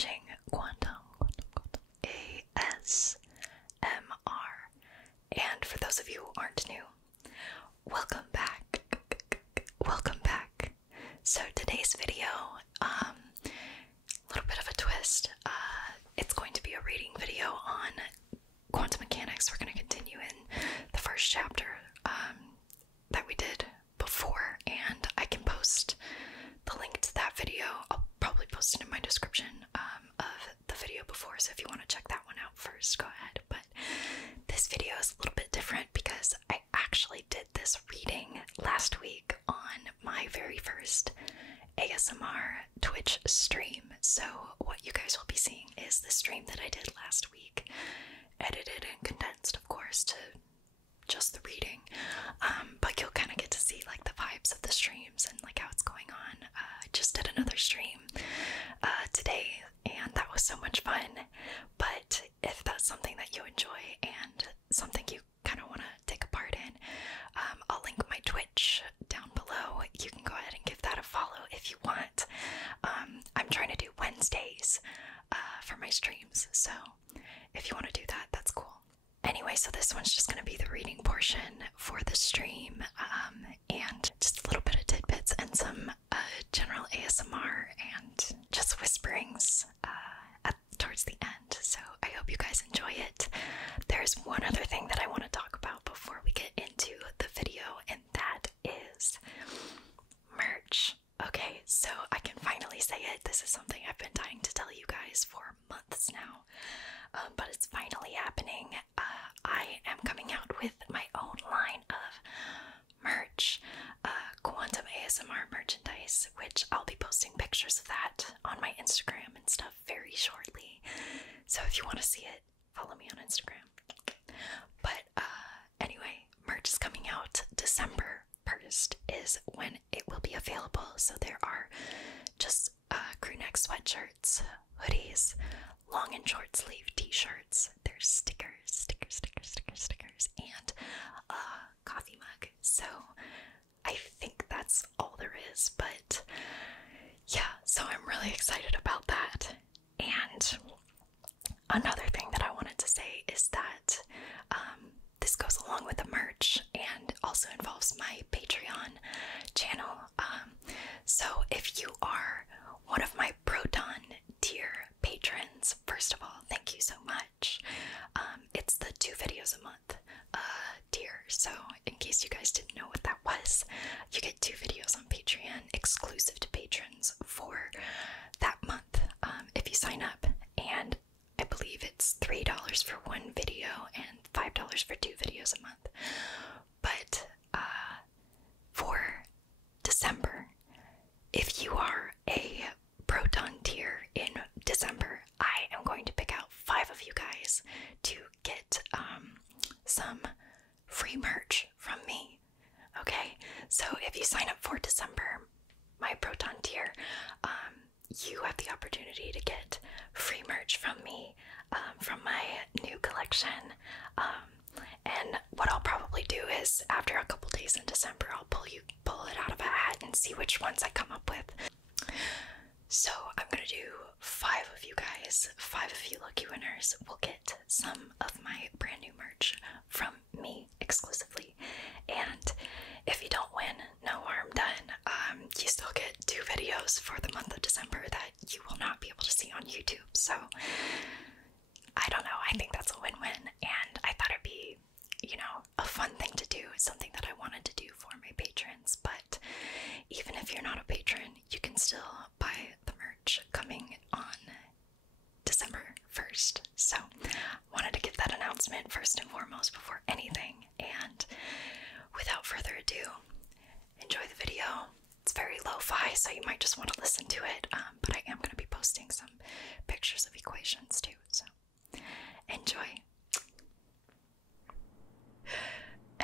watching Quantum ASMR. And for those of you who aren't new, welcome back. Welcome back. So today's video, a little bit of a twist. It's going to be a reading video on quantum mechanics. We're going to continue in the first chapter that we did before, and I can post the link to that video. I'll probably post it in my description of the video before, so if you want to check that one out first, go ahead. But this video is a little bit different because I actually did this reading last week on my very first ASMR Twitch stream. So what you guys will be seeing is the stream that I did last week, edited and condensed, of course, to just the reading, but you'll kind of get to see like the vibes of the streams and like how it's going on. I just did another stream today, and that was so much fun. But if that's something that you enjoy and something you kind of want to take a part in, I'll link my Twitch down below. You can go ahead and give that a follow if you want. I'm trying to do Wednesdays for my streams, so if you want to do that, that's cool. Anyway, so this one's just going to be the reading portion for the stream, and just a little bit of tidbits and some general ASMR and just whisperings towards the end. So I hope you guys enjoy it. There's one other thing that I want to talk about before we get into the video, and that is merch. Okay, so I can finally say it. This is something I've been dying to tell you guys for months now. But it's finally happening. I am coming out with my own line of merch, Quantum ASMR merchandise, which I'll be posting pictures of that on my Instagram and stuff very shortly. So if you want to see it, follow me on Instagram. But anyway, merch is coming out December 1st is when it will be available. So there are just crew neck sweatshirts, hoodies, long and short sleeve t-shirts, there's stickers, and a coffee mug. So I think that's all there is, but yeah, so I'm really excited about that. And another thing that I wanted to say is that this goes along with the merch and also involves my Patreon channel. So if you are one of my Proton tier patrons, first of all, thank you so much. It's the 2 videos a month tier, so in case you guys didn't know what that was, you get 2 videos on Patreon exclusive to patrons for that month if you sign up, and I believe it's $3 for 1 video and $5 for 2 videos a month. But for December, if you are a Proton tier in December, I am going to pick out 5 of you guys to get some free merch from me. Okay, so if you sign up for December, my Proton tier, you have the opportunity to get free merch from me, from my new collection. And what I'll probably do is, after a couple days in December, I'll pull it out of a hat and see which ones I come up with. So I'm gonna do 5 of you guys, 5 of you lucky winners will get some of my brand new merch from me exclusively. And if you don't win, no harm done. You still get 2 videos for the month of December that you will not be able to see on YouTube. So I don't know, I think that's a win-win, and I thought it'd be, you know, a fun thing to do. It's something that I wanted to do for my patrons. But even if you're not a patron, you can still buy the merch coming on December 1st. So wanted to give that announcement first and foremost before anything. And without further ado, enjoy the video. It's very lo-fi, so you might just want to listen to it, but I am going to be posting some pictures of equations too, so enjoy.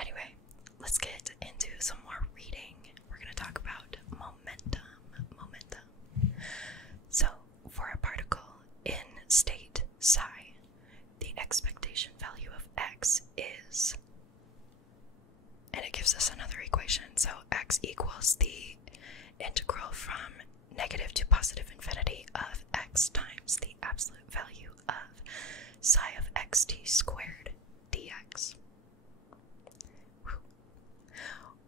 Anyway, let's get into some more reading. We're going to talk about momentum. So, for a particle in state psi, the expectation value of x is, and it gives us another equation. So x equals the integral from negative to positive infinity of x times the absolute value of psi of xt squared dx. Whew.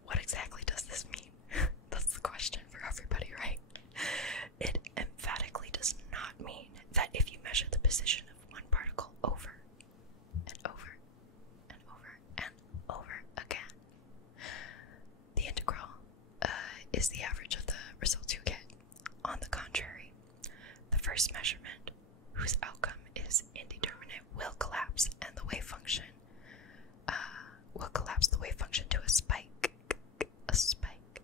What exactly does this mean? That's the question for everybody, right? It emphatically does not mean that if you measure the position of one particle over and over and over and over again, the integral is the average of the results you get. On the contrary, the first measurement, whose outcome is indeterminate, will collapse, and the wave function will collapse the wave function to a spike. A spike.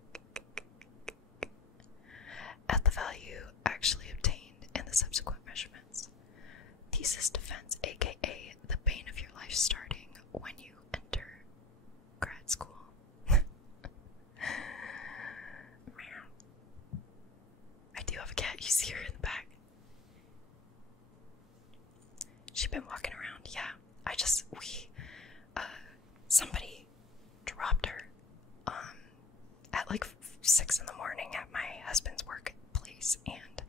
At the value actually obtained in the subsequent measurements. Thesis defense, aka the bane of your life starting when you enter grad school. I do have a cat, you see her in the back. She's been walking around, yeah. Somebody dropped her at like 6 in the morning at my husband's workplace, and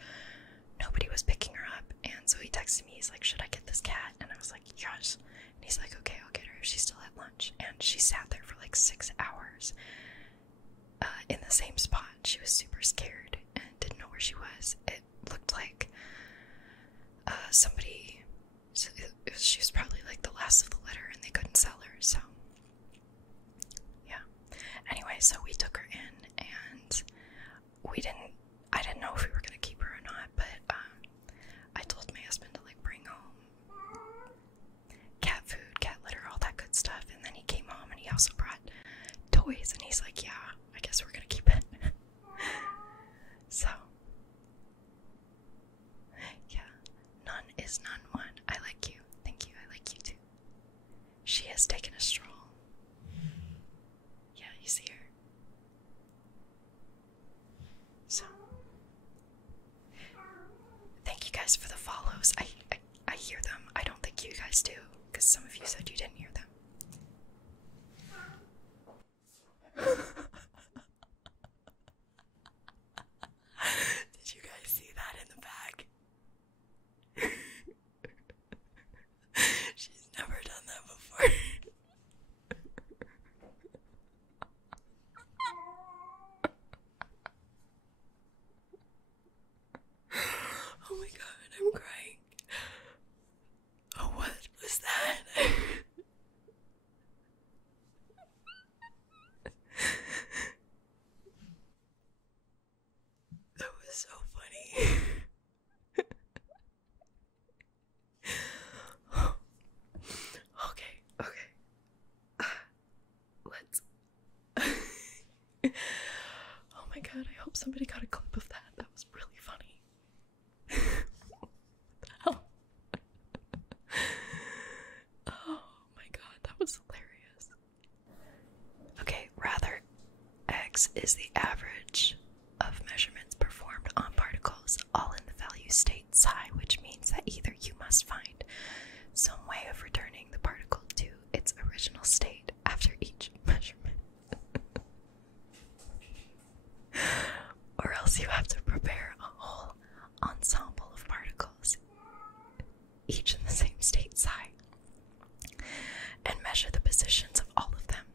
nobody was picking her up, and so he texted me, he's like, should I get this cat? And I was like, yes. And he's like, okay, I'll get her. She's still at lunch. And she sat there for like 6 hours in the same spot. She was super scared and didn't know where she was. It looked like she was probably like the last of the litter and they couldn't sell her, so yeah. Anyway, so we took her in, and I didn't know if we were gonna keep her or not, but I told my husband to like bring home cat food, cat litter, all that good stuff, and then he came home and he also brought toys, and he's like, yeah, I guess we're gonna keep it. So yeah, none is none one. I like you. Thank you. I like you too. She has taken a stroll. Yeah, you see her. So thank you guys for the follows. I hear them. I don't think you guys do, because some of you said you didn't hear them. Did you guys see that in the back? She's never done that before. Oh my god, I'm crying. Oh, what was that? That was so funny. Okay. Let's. Oh my god, I hope somebody got a clip of that. That was really funny. What the hell? Oh my god, that was hilarious. Okay, rather, X is the average of measurements performed on particles, all in the value state psi, which means that either you must find some way of returning the particle to its original state after each measurement, or else you have to prepare a whole ensemble of particles, each in the same state psi, and measure the positions of all of them.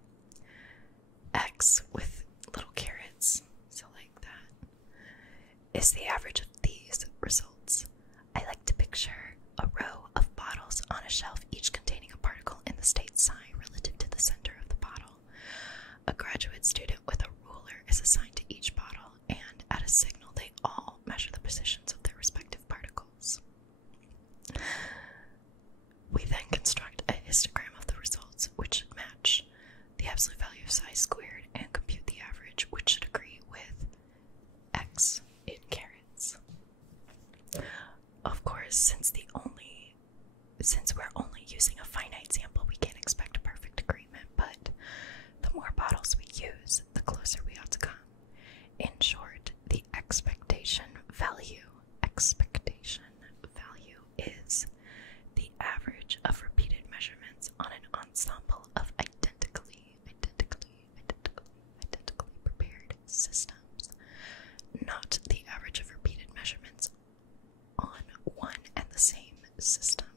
X with little carrots, so like that, is the average of these results. I like to picture a row of bottles on a shelf, each containing a particle in the state psi relative to the center of the bottle. A graduate student with a ruler is assigned to each bottle, and at a signal they all measure the positions of their respective particles. We then construct a histogram of the results, which should match the absolute value of psi squared, and compute the average, which should agree with X in carats. Of course, since we're only using a finite sample, we can't expect a perfect agreement, but the more bottles we use, the closer we ought to come. In short, the expectation value is the average of repeated measurements on an ensemble of identically prepared systems, not the average of repeated measurements on one and the same system.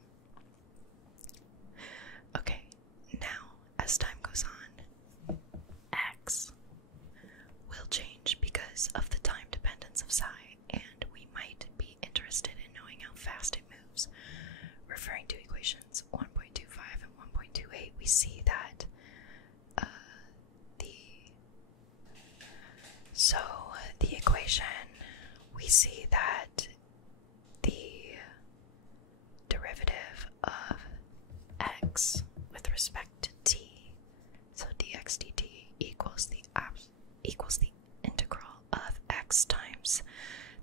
Okay, now as time goes on, x will change because of the time dependence of psi, and we might be interested in knowing how fast it moves. Referring to equations 1.25 and 1.28, we see that the equation, we see that the derivative of x with respect to t, so dx dt equals the integral of x times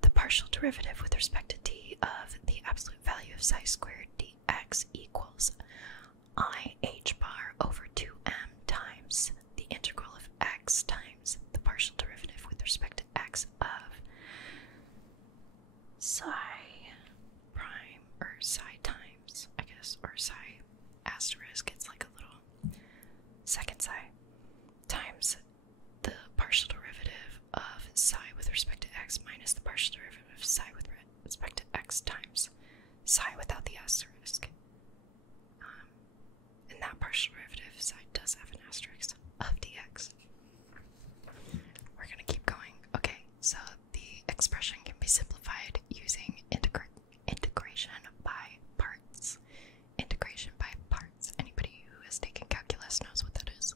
the partial derivative with respect to t of the absolute value of psi squared dx equals I h bar over 2m times the integral of x times the partial derivative with respect to x of psi prime, or psi times, I guess, or psi asterisk, it's like a little second psi, times the partial derivative of psi with respect to x minus the partial derivative of psi with respect to x times psi without the asterisk. And that partial derivative, psi does have an asterisk, of dx. We're gonna keep going. Okay, so the expression can be simplified using integration by parts. Integration by parts. Anybody who has taken calculus knows what that is.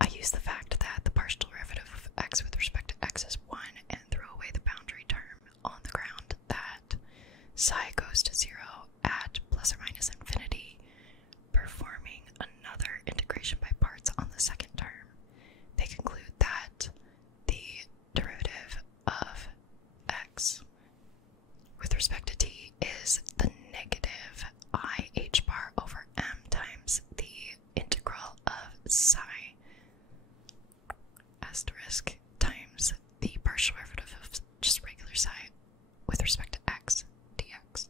I use the fact that the partial derivative of x with respect to x is 1 and throw away the boundary term on the ground that psi goes to 0 at plus or minus infinity, performing another integration by parts on the second term. They conclude that the derivative of x with respect to t is the negative I h bar over m times the integral of psi asterisk times the partial derivative of just regular psi with respect to x dx.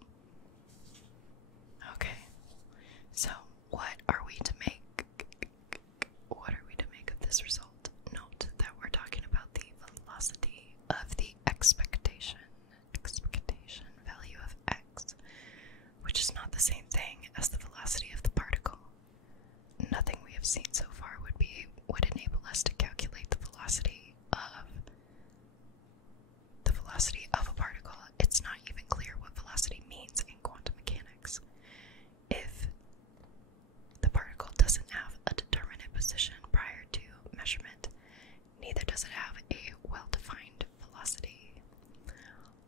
Okay, so what are we to make of this result? Note that we're talking about the velocity of the expectation value of x, which is not the same thing as the velocity of the particle. Nothing we have seen so far would enable us to calculate the velocity of a particle. It's not even clear what velocity means in quantum mechanics. If the particle doesn't have a determinate position prior to measurement, neither does it have a well-defined velocity.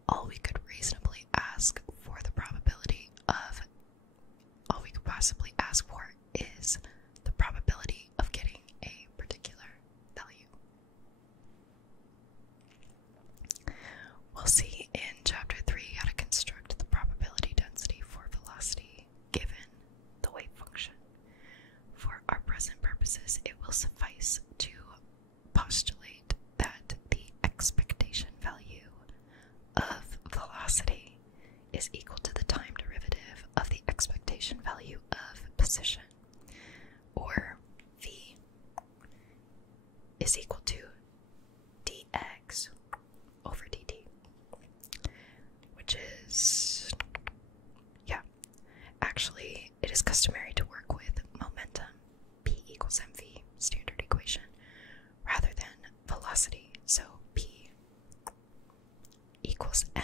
All we could possibly ask for is the probability of getting a particular value. We'll see in chapter 3 how to construct the probability density for velocity given the wave function. For our present purposes, it will suffice to postulate that the expectation value of velocity is equal to the time derivative of the expectation value of position, or v is equal to dx over dt, which is, actually it is customary to work with momentum, P equals mv, standard equation, rather than velocity. So P equals m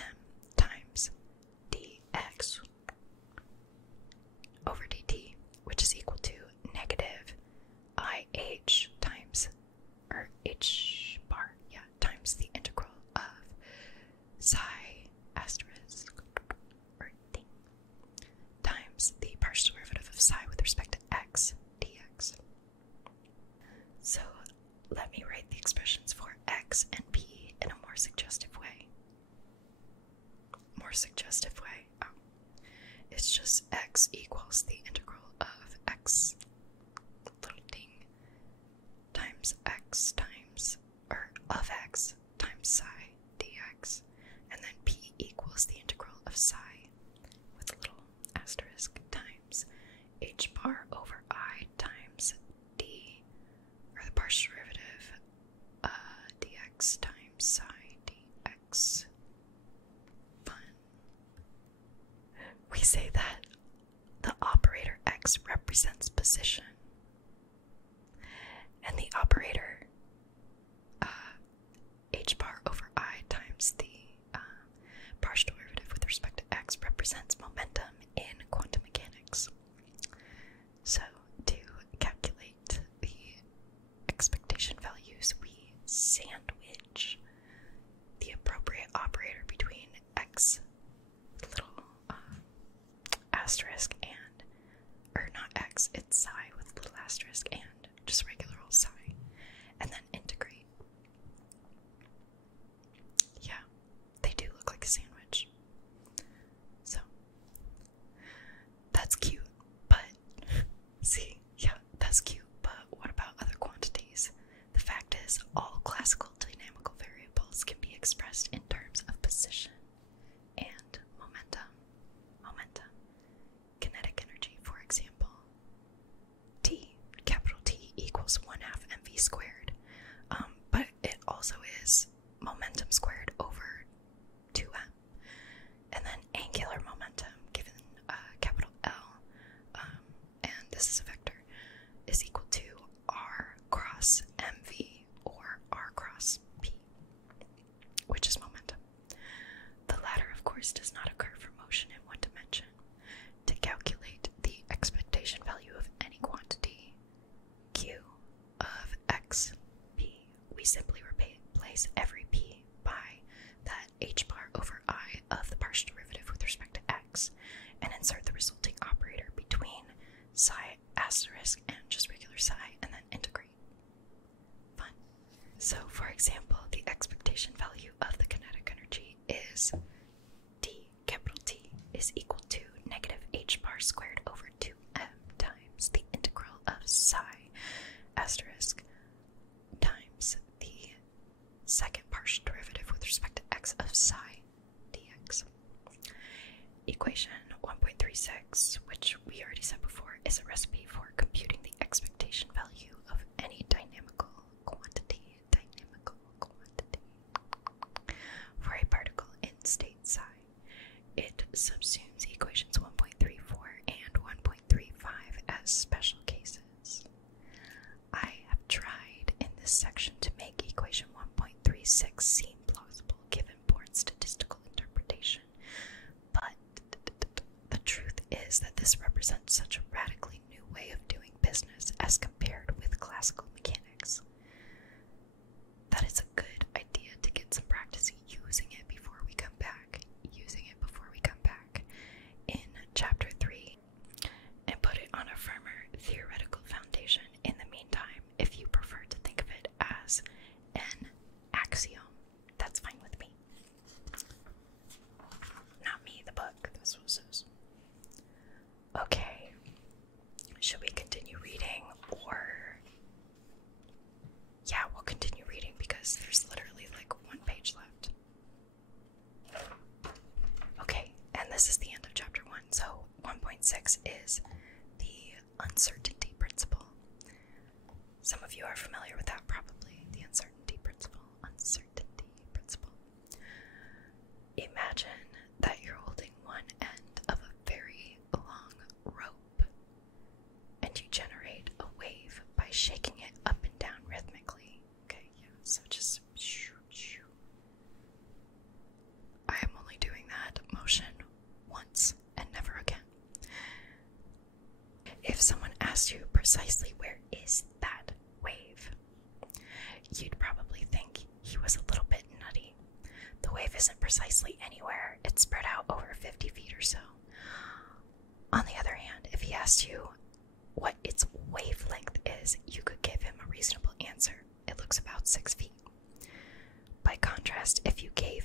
times dx over dt, which is equal to negative IH times, or h bar, times the integral of psi asterisk, or d, times the partial derivative of psi with respect to x dx. So let me write the expressions for x and p in a more suggestive way. It's just x equals the integral of x little thing times x times, or of x times psi dx, and then p equals the integral of psi with a little asterisk times h bar over I times d, or the partial derivative dx times psi dx. Fun. We we say that the operator x represents position, and the operator h bar over I times the partial derivative with respect to x represents momentum in quantum mechanics. So to calculate the expectation values, we sandwich the appropriate operator between x little asterisk and, or not x, it's psi with little asterisk and just regular old psi, and then integrate. Yeah, they do look like a sandwich. So that's cute, but see, yeah, that's cute, but what about other quantities? The fact is, all classical dynamical variables can be expressed in terms of position and momentum. Kinetic energy, for example, T, capital T equals 1/2 mv squared, but it also is momentum squared over 2m. And then angular momentum, given capital L, and this is a vector, is equal to r cross mv, or r cross p, which is momentum. The latter, of course, does not occur for motion in one dimension. To calculate the expectation value of any quantity, q of x, p, we simply replace every p by that h bar over I of the partial derivative with respect to x, and insert the resulting operator between psi asterisk and just regular psi, and then integrate. Fun. So, for example, the expectation value of the kinetic energy is d, capital T, is equal to negative h bar squared over 2m times the integral of psi asterisk times the second partial derivative with respect to x of psi dx. Equation 1.36, which we already said before, is a recipe for computing the expectation value of any dynamical quantity for a particle in state psi. It subsumes equations 1.34 and 1.35 as special cases. I have tried in this section to make equation 1.36 seem plausible given Born's statistical interpretation, but the truth is that this represents such a radically new way of doing business as compared with classical mechanics that it's a good idea to get some practice using it before we come back in chapter 3 and put it on a firmer theoretical foundation. In the meantime, if you prefer to think of it as an axiom, that's fine with me. Not me, the book, that's what it says. Okay, should we continue reading, or... Yeah, we'll continue reading because there's literally like one page left. Okay, and this is the end of chapter 1, so 1.6 is the uncertainty principle. Some of you are familiar with that probably, the uncertainty principle. Imagine that you're holding one end of a very long rope, and you generate a wave by shaking it up and down rhythmically. Okay, yeah, so just shoo, shoo. I am only doing that motion once and never again. If someone asked you precisely where is that wave, you'd probably think he was a little bit nutty. The wave isn't precisely anywhere, it's spread out over 50 feet or so. On the other hand, if he asked you what its wavelength is, you could give him a reasonable answer. It looks about 6 feet. By contrast, if you gave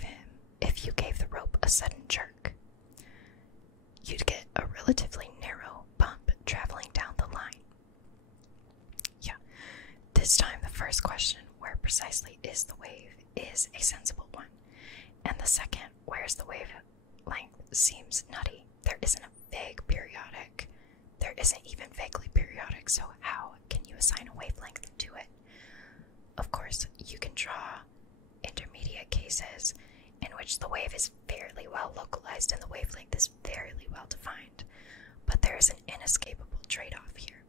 the rope a sudden jerk, you'd get a relatively narrow bump traveling down the line. Yeah, this time the first question, where precisely is the wave, is a sensible one. And the second, where's the wave length, seems nutty. There isn't even vaguely periodic, so how can you assign a wavelength to it? Of course, you can draw intermediate cases in which the wave is fairly well localized and the wavelength is fairly well defined. is an inescapable trade-off here.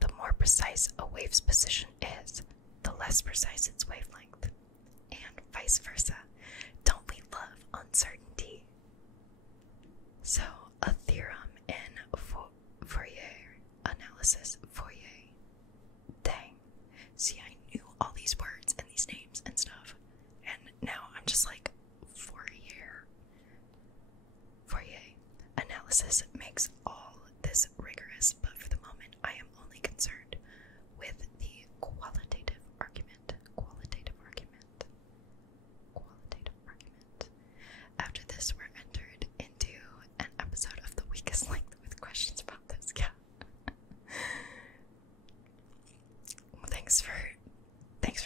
The more precise a wave's position is, the less precise its wavelength, and vice versa. Don't we love uncertainty? So, a theorem in Fourier analysis. Fourier. Dang. See, I knew all these words and these names and stuff, and now I'm just like, Fourier. Fourier analysis makes all this rigorous, but for the moment I am only concerned with the qualitative argument. Qualitative argument. Qualitative argument. After this, we're entered into an episode of The Weakest Link with questions about this. Yeah. Well, thanks for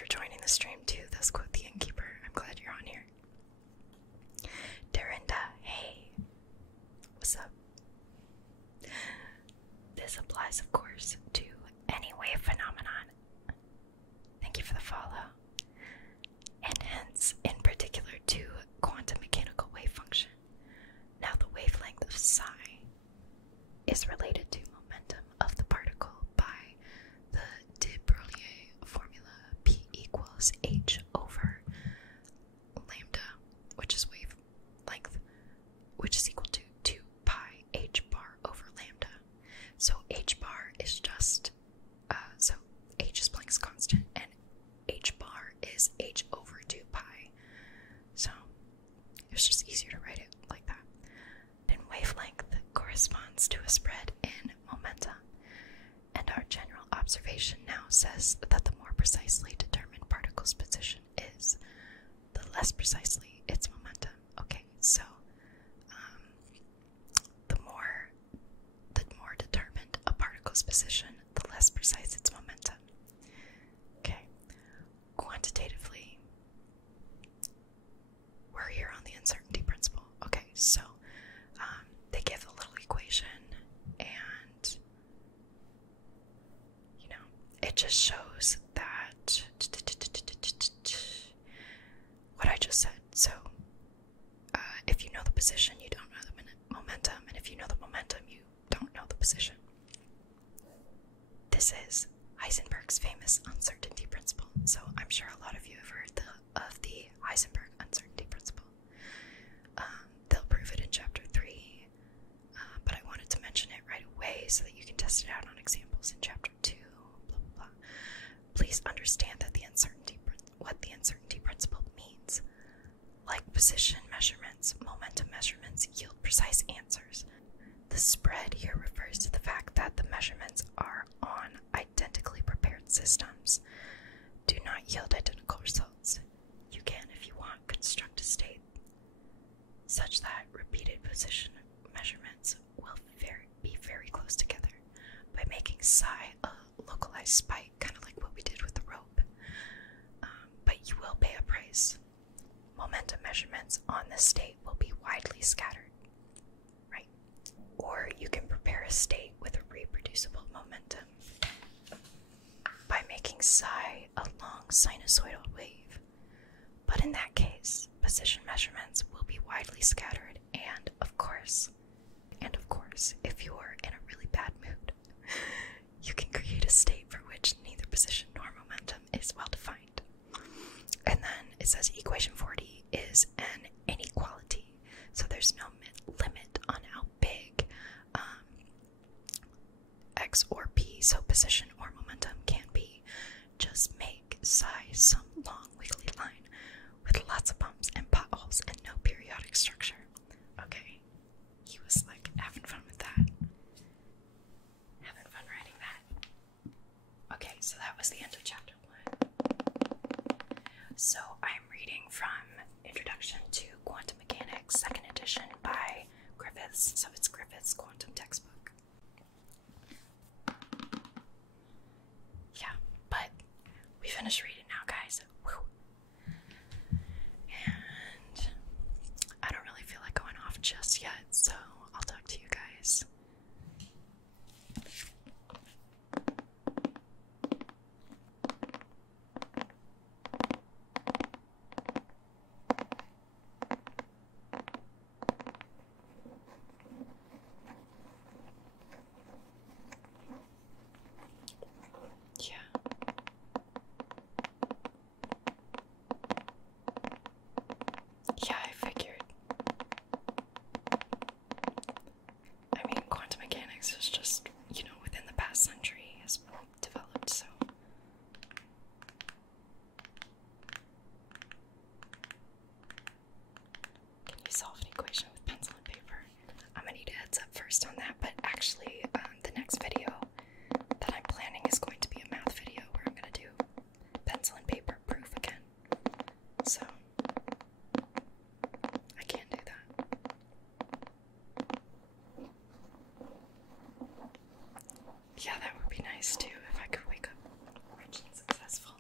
joining the stream too. That's Quote the Innkeeper. I'm glad you're on here. Dorinda, hey. What's up? This applies, of course, to any wave phenomenon. Thank you for the follow. And hence, in particular, to quantum mechanical wave function. Now, the wavelength of psi is related to momentum of the particle by the de Broglie formula. P equals h over lambda, which is wavelength, which is equal to 2 pi h bar over lambda. So h bar is just, so h is Planck's constant, and h bar is h over 2 pi. So it's just easier to write it like that. Then wavelength corresponds to a spread in momentum. And our general observation now says that the more precisely determined particle's position is, the less precisely its momentum. Okay, so the more determined a particle's position, the less precise its momentum. Okay, quantitatively, we're here on the uncertainty principle. Okay, so they give a little equation, and it just shows that what I just said. So if you know the position, you don't know the momentum, and if you know the momentum, you don't know the position. This is Heisenberg's famous uncertainty principle. So I'm sure a lot of you have heard of the Heisenberg uncertainty principle. They'll prove it in chapter 3, but I wanted to mention it right away so that you can test it out on examples in chapter 2, blah, blah, blah. Please understand that what the uncertainty principle means. Like position measurements, momentum measurements yield precise answers. The spread here refers to the fact that the measurements are on identically prepared systems, do not yield identical results. You can, if you want, construct a state such that repeated position measurements will be very close together by making psi a localized spike, kind of like what we did with the rope. But you will pay a price. Momentum measurements on this state will be widely scattered, right? Or you can prepare a state with a reproducible momentum by making psi a long sinusoidal wave. But in that case, position measurements will be widely scattered, and of course, if you're in a really bad mood, you can create a state for which neither position nor momentum is well defined. And then it says equation 40 is an inequality, so there's no limit on how big x or p, so position or momentum, can be. Just make psi some long wiggly line with lots of bumps and potholes and no periodic structure. Okay, he was like having fun with that. Having fun writing that. Okay, so that was the end of chapter 1. So I'm reading from Introduction to Quantum Mechanics, 2nd edition by Griffiths. So it's Griffiths' quantum textbook. Yeah, but we finished reading now, guys. Woo. And I don't really feel like going off just yet, so I'll talk to you guys. first on that, but actually, the next video that I'm planning is going to be a math video where I'm going to do pencil and paper proof again. So, I can't do that. Yeah, that would be nice too if I could wake up rich and successful.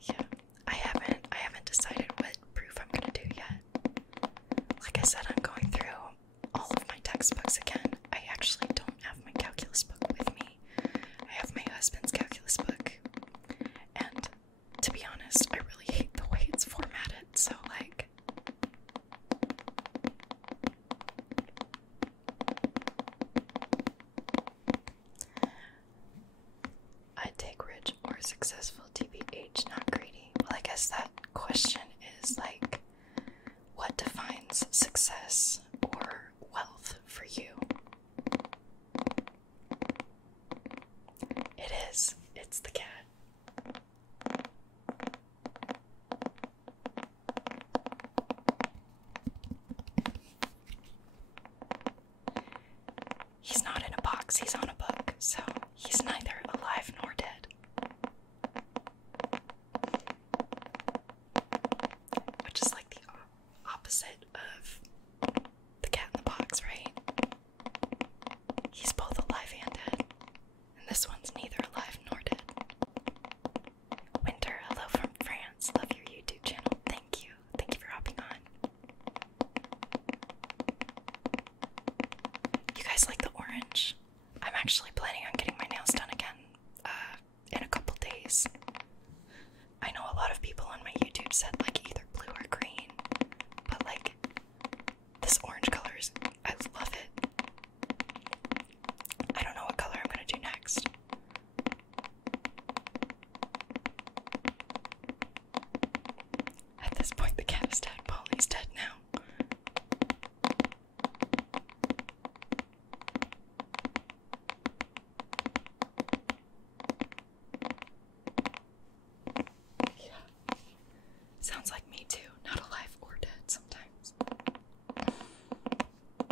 Yeah, I haven't decided what proof I'm gonna do yet. Like I said, I'm going through all of my textbooks again. I actually don't have my calculus book with me. I have my husband's calculus book. And to be honest, I really hate the way it's formatted. So like I take rich or successful TBH, not greedy. Well, I guess that question is like, what defines success or wealth for you? It is. It's the cat. He's not in a box, he's on a book, so he's neither alive nor dead. Which is like the opposite of the cat in the box, right? He's both alive and dead. And this one's neither alive nor dead. Winter, hello from France. Love your YouTube channel. Thank you. Thank you for hopping on. You guys like the orange? I'm actually planning on getting my nails done again in a couple days. I know a lot of people on my YouTube said like either blue or green, but like this orange color is, I love it. I don't know what color I'm gonna do next. At this point, the cat is dead. Polly's dead now. Yeah. Sounds like me too. Not alive or dead sometimes.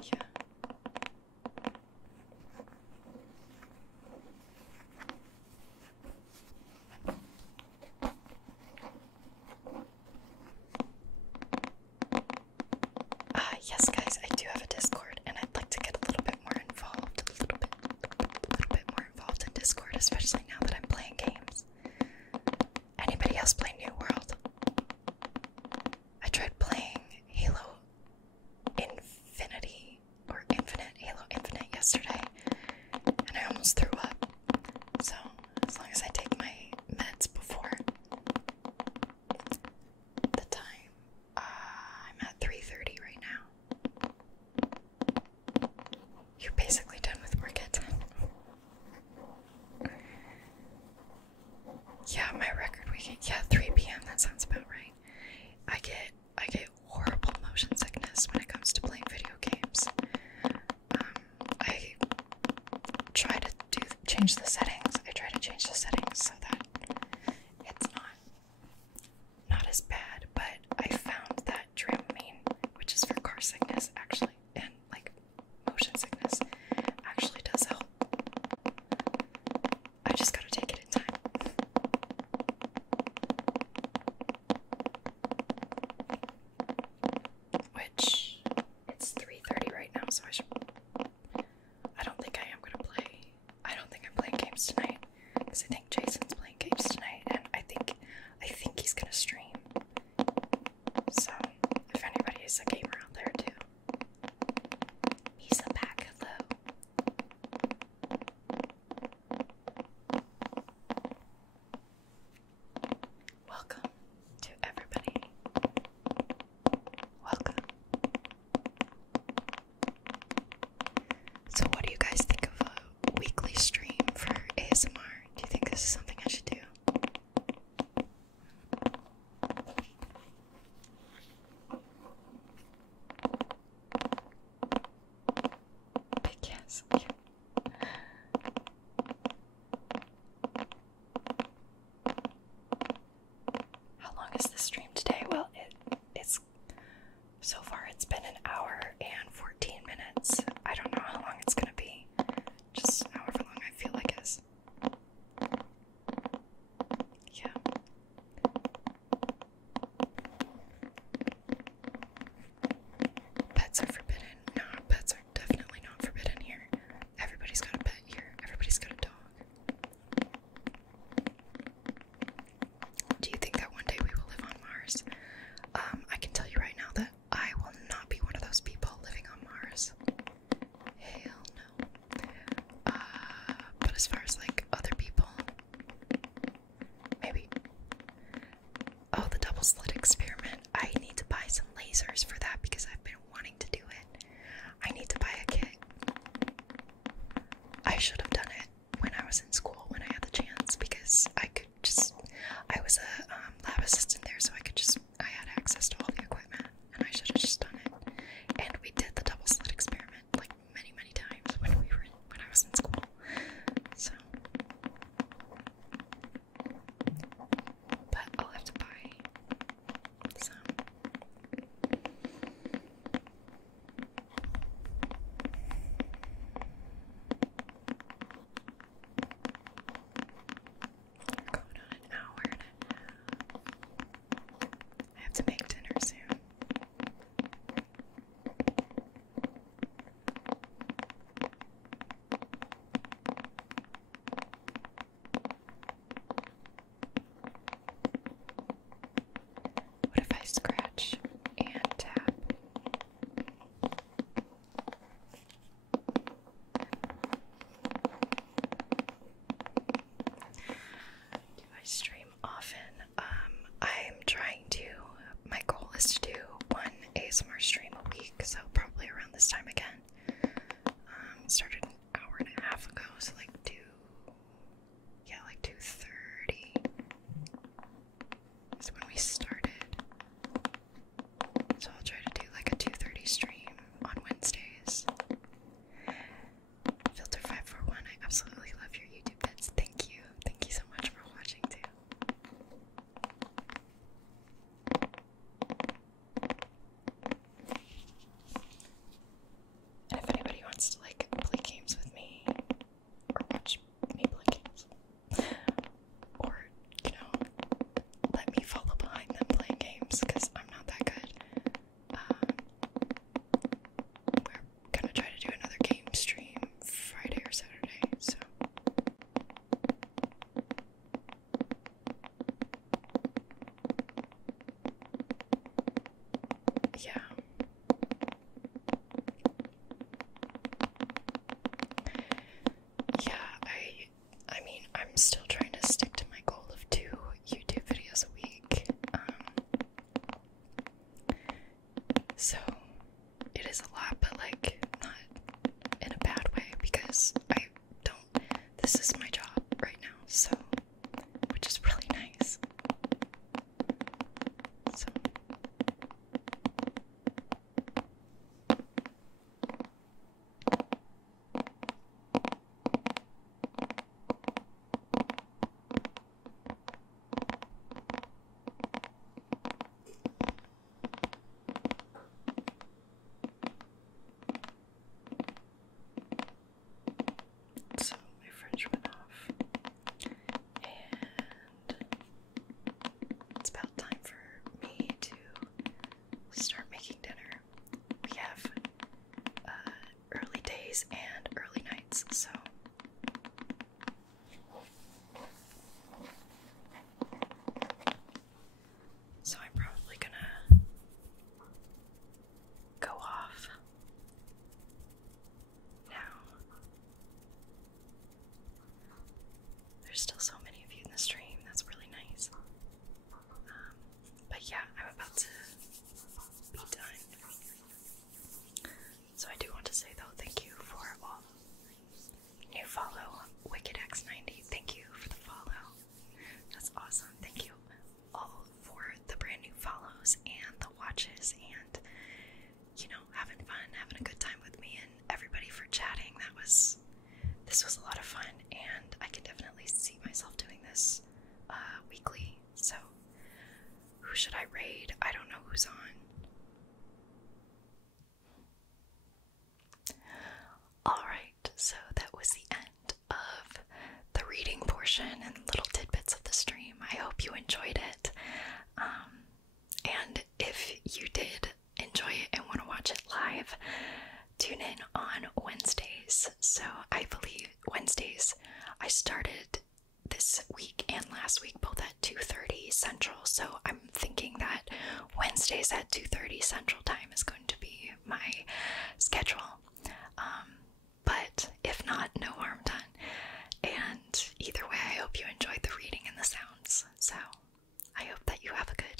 Yeah. Yes, guys, I do have a Discord, and I'd like to get a little bit more involved, a little bit more involved in Discord, especially now that I'm playing games. Anybody else play New World? I tried playing Halo Infinity, or Halo Infinite yesterday, and I almost threw up. So, as long as I take my meds before the time, I'm at 3:30 right now. You're basically done with work at 10. Yeah, my record weekend. Yeah, 3 p.m. That sounds about right. I get horrible motion sickness when it comes to playing video games. I try to change the settings. I try to change the settings so that it's not as bad. But I found that Dramamine, which is for car sickness, actually, and like motion sickness, actually does help. I just gotta take it in time. Which, it's 3:30 right now, so I don't think I am gonna play. I don't think I'm playing games tonight, because I think Jason's playing games tonight, and I think he's gonna stream. So, if anybody is a gamer out there too, he's back. Hello. Welcome to everybody. Welcome. So what do you guys think of a weekly stream for ASMR? Do you think this is something I should do? ASMR stream a week, so probably around this time again. Started an hour and a half ago, so like 2:30 is when we started. So I'll try to do like a 2:30 stream on Wednesdays. Filter541, I absolutely love your YouTube bits. Thank you. Thank you so much for watching too. And if anybody wants to like play games with me, or watch me play games, or let me follow behind them playing games, because I'm not that good. We're gonna try to do another game stream Friday or Saturday, so. Yeah. Yeah, I mean, I'm still trying to stick to my goal of 2 YouTube videos a week. So it is a lot, but like not in a bad way, because this is my job right now, so, which is really nice. So my fridge went off, and it's about time for me to start making dinner. We have early days and early nights, so I'm probably gonna go off now. There's still so many of you in the stream, that's really nice. But yeah, I'm about to be done. So I do want to say though, thank you for all new follow, WickedX90. Thank you for the follow. That's awesome. Thank you all for the brand new follows and the watches, and having fun, having a good time with me, and everybody for chatting. This was a lot of fun, and I can definitely see myself doing this weekly. So who should I raid? I don't know who's on. Alright, so that was the end of the reading portion and little tidbits of the stream. I hope you enjoyed it. And if you did enjoy it and want to watch it live, tune in on Wednesdays. So I believe Wednesdays, I started this week and last week both at 2:30 Central, so I'm thinking that Wednesdays at 2:30 Central time is going to be my schedule. But if not, no harm done. And either way, I hope you enjoyed the reading and the sounds. So I hope that you have a good